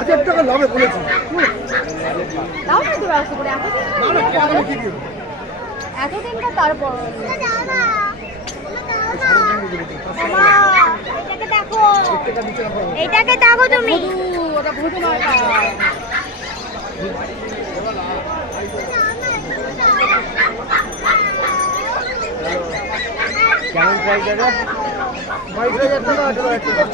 আচ্ছা একটা লাভে বলেছি লাভ না তোরা আসতে করে এতদিনটা তারপর এটাকে দেখো তুমি ওটা ভুটু মার্কা কেমন প্রাইস দাদা 22,000 টাকা 18,000 টাকা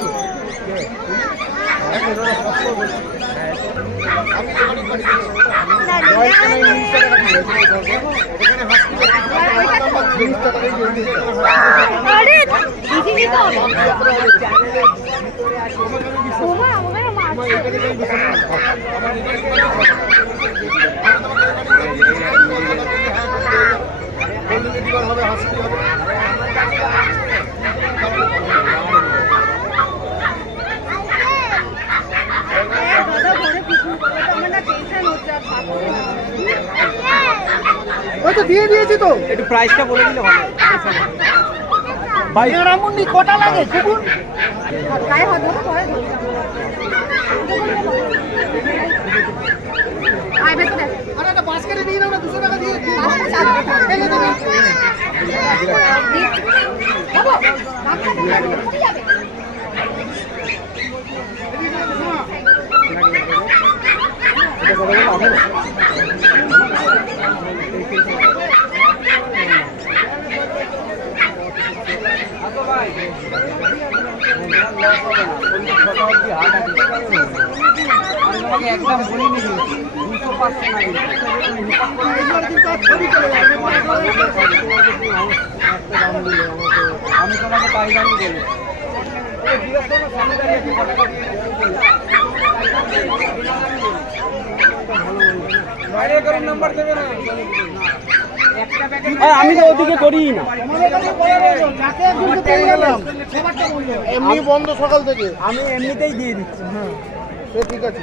তো দিয়ে দিয়েছি তো একটু প্রাইসটা বলে দিলে ভালো ভাই রামুন্ডি কটা লাগে কুকুর গায়ে হাত ধরে পরে আই বেটা আরে না বাস্কেটে দিয়ে দাও না 200 টাকা দিয়ে বাবা বাচ্চা কোথায় যাবে এটা করে বলো হবে না একদম বলিনি 200% আমি তোমাকে তাই দাম বলি আমি তো ওদিকে করি না এমনি বন্ধ সকাল থেকে আমি এমনিতেই দিয়ে দিচ্ছি হ্যাঁ ঠিক আছে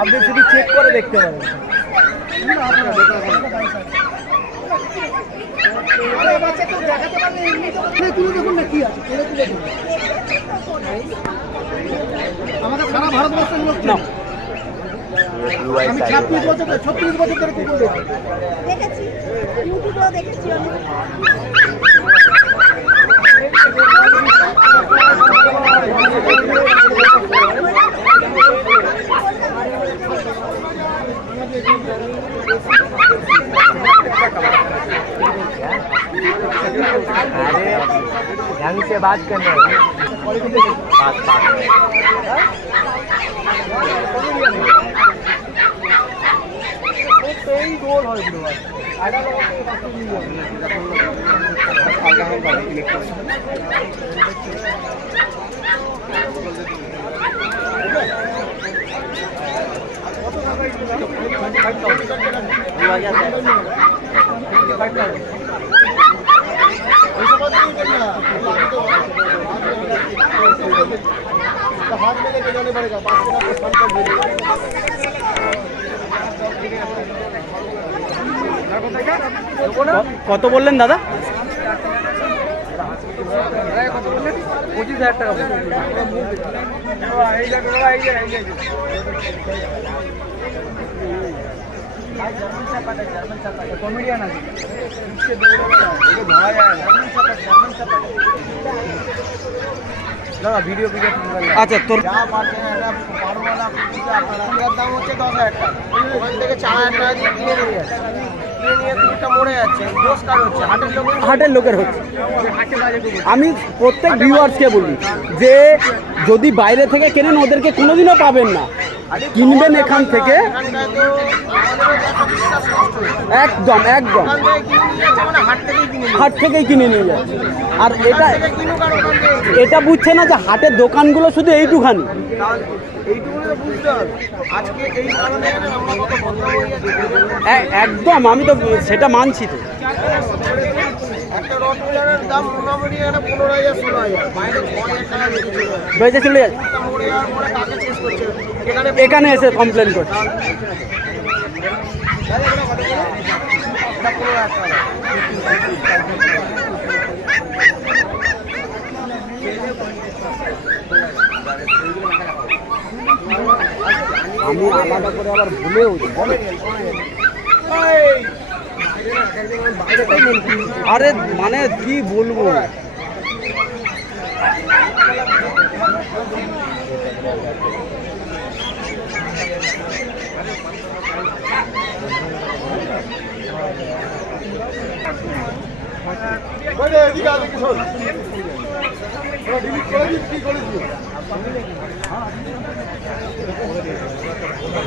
আপনি শুধু চেক করে দেখতে পারেন আমাদের সারা ভারতবর্ষের লোক না আমি 36 বছর ধরে কুকুর দেখেছি ইউটিউবেও দেখেছি ढंग से बात करना हाथ में लेके जाने पड़ेगा কত বললেন দাদা 25,000 টাকা कॉमेडियन আছে इसके दौड़ भागा जाए না ভিডিও আচ্ছা তোর যা পাচ্ছেন এটা পারওয়ালা কুচিটা আপনার দাম হচ্ছে 10,000 টাকা ওখান থেকে 4,000 টাকা দিয়ে কিনে নিয়ে যাচ্ছে কিনে নিয়ে কুচিটা মরে যাচ্ছে দোষ কার হচ্ছে হাটের লোকের হচ্ছে আমি প্রত্যেক ভিউয়ার্সকে বলি যে যদি বাইরে থেকে কেনেন ওদেরকে কোনোদিনও পাবেন না কিনবেন এখান থেকে একদম একদম হাট থেকেই কিনে নিয়ে যাচ্ছে আর এটা বুঝছে না যে হাটের দোকানগুলো শুধু এইটুখানি একদম আমি তো সেটা মানছি তো বেঁচে চলে যাচ্ছে এখানে এসে কমপ্লেন করছে আমি আলাদা করে আবার ভুলেও আরে মানে কি বলবো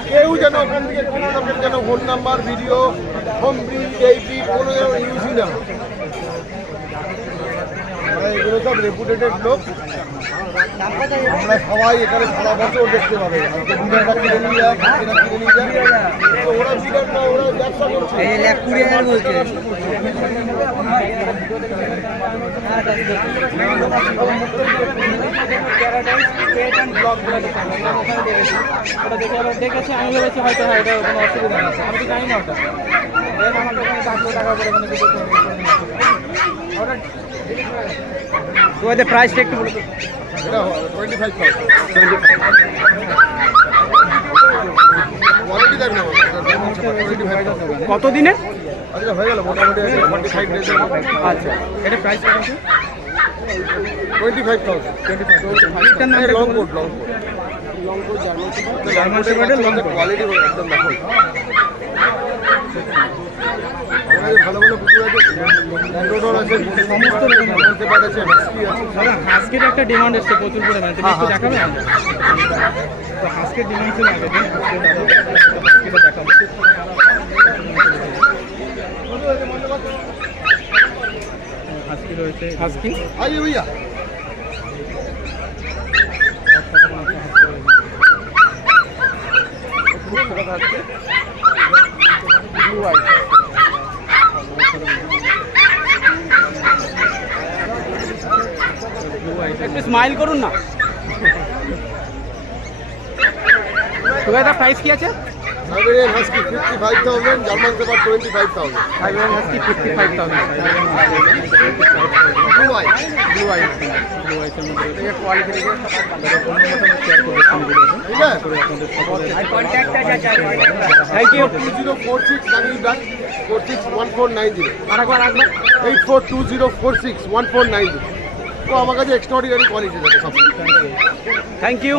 কেউ যেন ওখান থেকে কোনো রকম যেন ফোন নাম্বার ভিডিও হোম বিল এইপি কোনো যেন ইউজই না এগুলো সব রেপুটেটেড লোক আমরা সবাই এখানে সারা বছর দেখতে পাবে বিড়াটা কিনে নিয়ে যায় কিনে নিয়ে যায় তো ওরা বিড়ার না ওরা ব্যবসা করছে দেখেছি আমি ভেবেছি হয়তো হ্যাঁ এটা কোনো অসুবিধা নেই আমি তো জানি না ওটা আমার দোকানে 500 টাকা করে ওখানে কিছু ওটা তোমাদের প্রাইসটা একটু বলে এটা 25,000 কোয়ালিটি দেখ না 25,000 কত দিনে আচ্ছা হয়ে গেল মোটামুটি 45 ডেজ আচ্ছা এটা প্রাইস কত 25,000 এটার নাম লং কোট জার্মান শেপার্ডের লং কোয়ালিটি একদম দেখো আমাদের ভালো ভালো কুকুর আছে ল্যান্ডোডর আছে সমস্ত রকমের শেপার্ড আছে হাস্কি আছে দাদা হাস্কির একটা ডিমান্ড এসছে প্রচুর পরিমাণে তুমি একটু দেখাবে তো হাস্কির ডিমান্ড ছিল আগে দিন হাস্কিটা দেখাবো হাস্কি রয়েছে হাস্কি आइए भैया একটু স্মাইল করুন না সুগারটা প্রাইস কি আছে Siberian husky 55,000 German shepherd 25,000 Siberian husky 55,000 blue eye blue eyes blue আইসের মধ্যে এটা কোয়ালিটি থেকে শেয়ার করব ठीक है থ্যাংক ইউ 2046 coming back 461490 আরেকবার 8420461490 তো আমার কাছে এক্সট্রাঅর্ডিনারি কোয়ালিটি আছে সব থ্যাংক ইউ